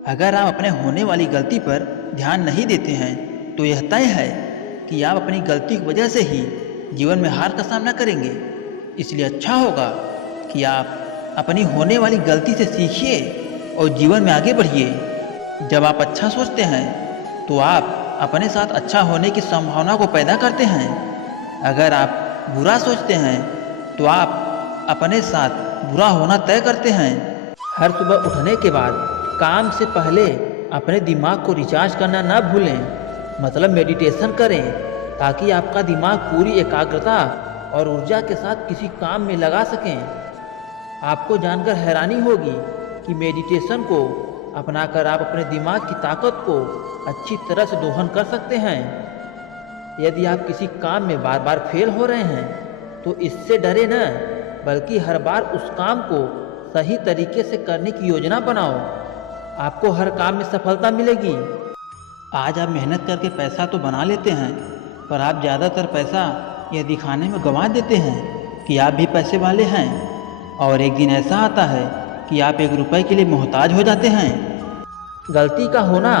अगर आप अपने होने वाली गलती पर ध्यान नहीं देते हैं तो यह तय है कि आप अपनी गलती की वजह से ही जीवन में हार का सामना करेंगे। इसलिए अच्छा होगा कि आप अपनी होने वाली गलती से सीखिए और जीवन में आगे बढ़िए। जब आप अच्छा सोचते हैं तो आप अपने साथ अच्छा होने की संभावना को पैदा करते हैं। अगर आप बुरा सोचते हैं तो आप अपने साथ बुरा होना तय करते हैं। हर सुबह उठने के बाद काम से पहले अपने दिमाग को रिचार्ज करना ना भूलें, मतलब मेडिटेशन करें, ताकि आपका दिमाग पूरी एकाग्रता और ऊर्जा के साथ किसी काम में लगा सकें। आपको जानकर हैरानी होगी कि मेडिटेशन को अपनाकर आप अपने दिमाग की ताकत को अच्छी तरह से दोहन कर सकते हैं। यदि आप किसी काम में बार बार फेल हो रहे हैं तो इससे डरे न, बल्कि हर बार उस काम को सही तरीके से करने की योजना बनाओ। आपको हर काम में सफलता मिलेगी। आज आप मेहनत करके पैसा तो बना लेते हैं, पर आप ज़्यादातर पैसा यह दिखाने में गंवा देते हैं कि आप भी पैसे वाले हैं, और एक दिन ऐसा आता है कि आप 1 रुपए के लिए मोहताज हो जाते हैं। गलती का होना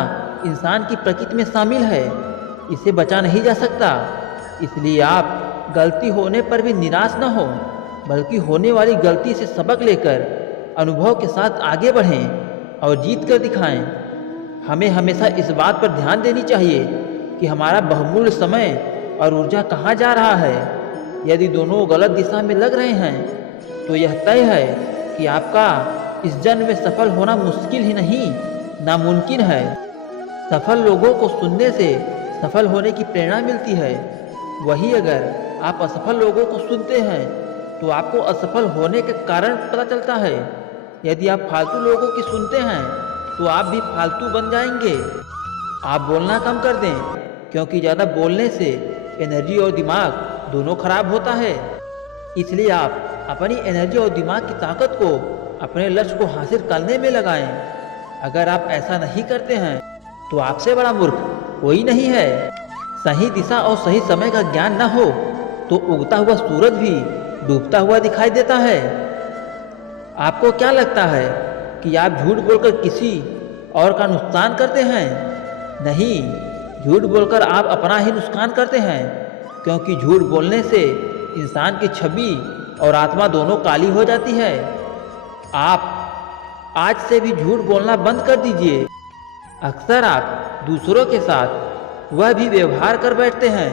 इंसान की प्रकृति में शामिल है, इसे बचा नहीं जा सकता। इसलिए आप गलती होने पर भी निराश न हो, बल्कि होने वाली गलती से सबक लेकर अनुभव के साथ आगे बढ़ें और जीत कर दिखाएं। हमें हमेशा इस बात पर ध्यान देनी चाहिए कि हमारा बहुमूल्य समय और ऊर्जा कहाँ जा रहा है। यदि दोनों गलत दिशा में लग रहे हैं तो यह तय है कि आपका इस जन्म में सफल होना मुश्किल ही नहीं, नामुमकिन है। सफल लोगों को सुनने से सफल होने की प्रेरणा मिलती है। वही अगर आप असफल लोगों को सुनते हैं तो आपको असफल होने के कारण पता चलता है। यदि आप फालतू लोगों की सुनते हैं तो आप भी फालतू बन जाएंगे। आप बोलना कम कर दें, क्योंकि ज़्यादा बोलने से एनर्जी और दिमाग दोनों खराब होता है। इसलिए आप अपनी एनर्जी और दिमाग की ताकत को अपने लक्ष्य को हासिल करने में लगाएं। अगर आप ऐसा नहीं करते हैं तो आपसे बड़ा मूर्ख कोई नहीं है। सही दिशा और सही समय का ज्ञान न हो तो उगता हुआ सूरज भी डूबता हुआ दिखाई देता है। आपको क्या लगता है कि आप झूठ बोलकर किसी और का नुकसान करते हैं? नहीं, झूठ बोलकर आप अपना ही नुकसान करते हैं, क्योंकि झूठ बोलने से इंसान की छवि और आत्मा दोनों काली हो जाती है। आप आज से भी झूठ बोलना बंद कर दीजिए। अक्सर आप दूसरों के साथ वह भी व्यवहार कर बैठते हैं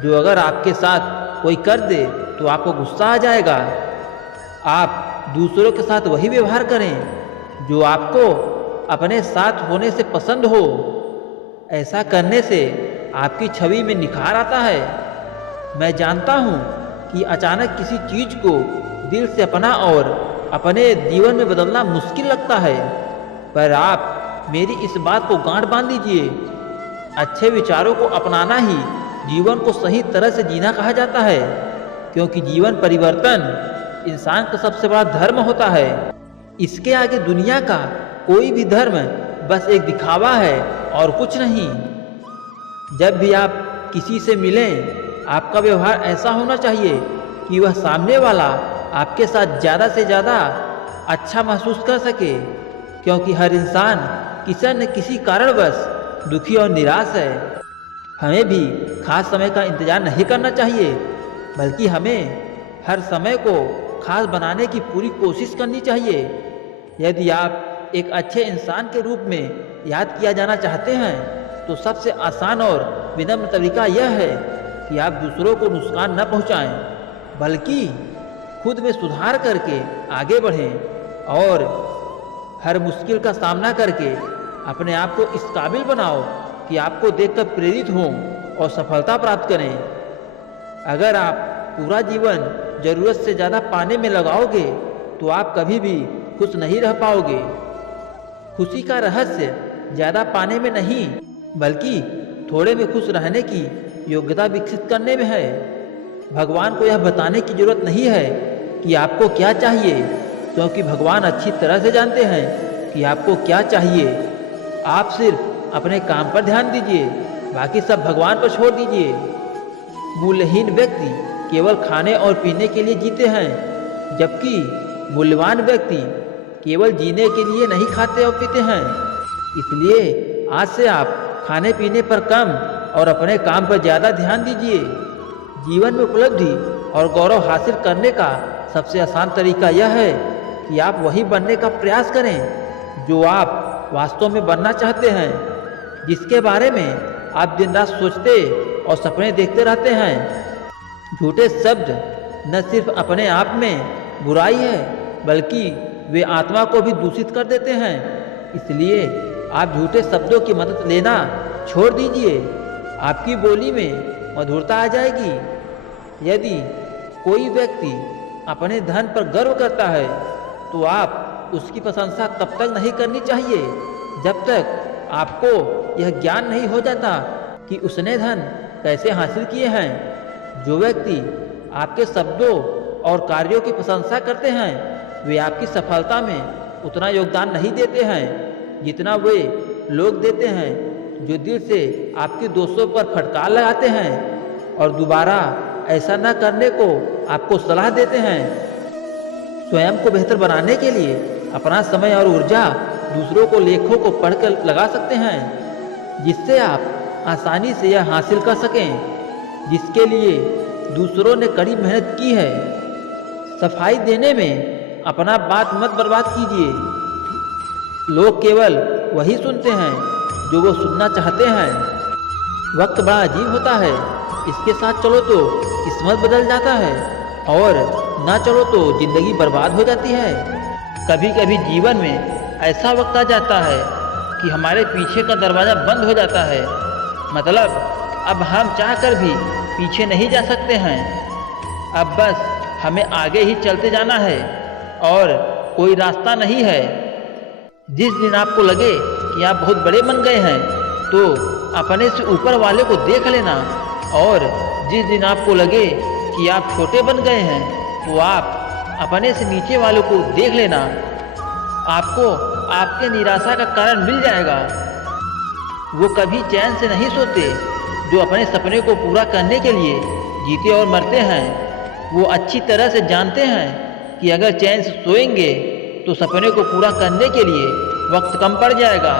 जो अगर आपके साथ कोई कर दे तो आपको गुस्सा आ जाएगा। आप दूसरों के साथ वही व्यवहार करें जो आपको अपने साथ होने से पसंद हो। ऐसा करने से आपकी छवि में निखार आता है। मैं जानता हूँ कि अचानक किसी चीज़ को दिल से अपना और अपने जीवन में बदलना मुश्किल लगता है, पर आप मेरी इस बात को गांठ बांध लीजिए। अच्छे विचारों को अपनाना ही जीवन को सही तरह से जीना कहा जाता है, क्योंकि जीवन परिवर्तन इंसान का सबसे बड़ा धर्म होता है। इसके आगे दुनिया का कोई भी धर्म बस एक दिखावा है और कुछ नहीं। जब भी आप किसी से मिलें, आपका व्यवहार ऐसा होना चाहिए कि वह सामने वाला आपके साथ ज़्यादा से ज़्यादा अच्छा महसूस कर सके, क्योंकि हर इंसान किसी न किसी कारणवश दुखी और निराश है। हमें भी खास समय का इंतज़ार नहीं करना चाहिए, बल्कि हमें हर समय को खास बनाने की पूरी कोशिश करनी चाहिए। यदि आप एक अच्छे इंसान के रूप में याद किया जाना चाहते हैं तो सबसे आसान और विनम्र तरीका यह है कि आप दूसरों को नुकसान न पहुंचाएं, बल्कि खुद में सुधार करके आगे बढ़ें और हर मुश्किल का सामना करके अपने आप को इस काबिल बनाओ कि आपको देखकर प्रेरित हों और सफलता प्राप्त करें। अगर आप पूरा जीवन ज़रूरत से ज़्यादा पाने में लगाओगे तो आप कभी भी खुश नहीं रह पाओगे। खुशी का रहस्य ज़्यादा पाने में नहीं, बल्कि थोड़े में खुश रहने की योग्यता विकसित करने में है। भगवान को यह बताने की जरूरत नहीं है कि आपको क्या चाहिए, क्योंकि भगवान अच्छी तरह से जानते हैं कि आपको क्या चाहिए। आप सिर्फ अपने काम पर ध्यान दीजिए, बाकी सब भगवान पर छोड़ दीजिए। मूल्यहीन व्यक्ति केवल खाने और पीने के लिए जीते हैं, जबकि मूल्यवान व्यक्ति केवल जीने के लिए नहीं खाते और पीते हैं। इसलिए आज से आप खाने पीने पर कम और अपने काम पर ज़्यादा ध्यान दीजिए। जीवन में उपलब्धि और गौरव हासिल करने का सबसे आसान तरीका यह है कि आप वही बनने का प्रयास करें जो आप वास्तव में बनना चाहते हैं, जिसके बारे में आप दिन रात सोचते और सपने देखते रहते हैं। झूठे शब्द न सिर्फ अपने आप में बुराई है, बल्कि वे आत्मा को भी दूषित कर देते हैं। इसलिए आप झूठे शब्दों की मदद लेना छोड़ दीजिए। आपकी बोली में मधुरता आ जाएगी। यदि कोई व्यक्ति अपने धन पर गर्व करता है तो आप उसकी प्रशंसा तब तक नहीं करनी चाहिए जब तक आपको यह ज्ञान नहीं हो जाता कि उसने धन कैसे हासिल किए हैं। जो व्यक्ति आपके शब्दों और कार्यों की प्रशंसा करते हैं वे आपकी सफलता में उतना योगदान नहीं देते हैं जितना वे लोग देते हैं जो दिल से आपके दोस्तों पर फटकार लगाते हैं और दोबारा ऐसा न करने को आपको सलाह देते हैं। स्वयं को बेहतर बनाने के लिए अपना समय और ऊर्जा दूसरों को लेखों को पढ़कर लगा सकते हैं, जिससे आप आसानी से यह हासिल कर सकें जिसके लिए दूसरों ने कड़ी मेहनत की है। सफाई देने में अपना बात मत बर्बाद कीजिए। लोग केवल वही सुनते हैं जो वो सुनना चाहते हैं। वक्त बड़ा अजीब होता है, इसके साथ चलो तो किस्मत बदल जाता है और ना चलो तो जिंदगी बर्बाद हो जाती है। कभी कभी जीवन में ऐसा वक्त आ जाता है कि हमारे पीछे का दरवाज़ा बंद हो जाता है, मतलब अब हम चाहकर भी पीछे नहीं जा सकते हैं। अब बस हमें आगे ही चलते जाना है और कोई रास्ता नहीं है। जिस दिन आपको लगे कि आप बहुत बड़े बन गए हैं तो अपने से ऊपर वाले को देख लेना, और जिस दिन आपको लगे कि आप छोटे बन गए हैं तो आप अपने से नीचे वालों को देख लेना। आपको आपके निराशा का कारण मिल जाएगा। वो कभी चैन से नहीं सोते जो अपने सपने को पूरा करने के लिए जीते और मरते हैं। वो अच्छी तरह से जानते हैं कि अगर चैन से सोएंगे तो सपने को पूरा करने के लिए वक्त कम पड़ जाएगा।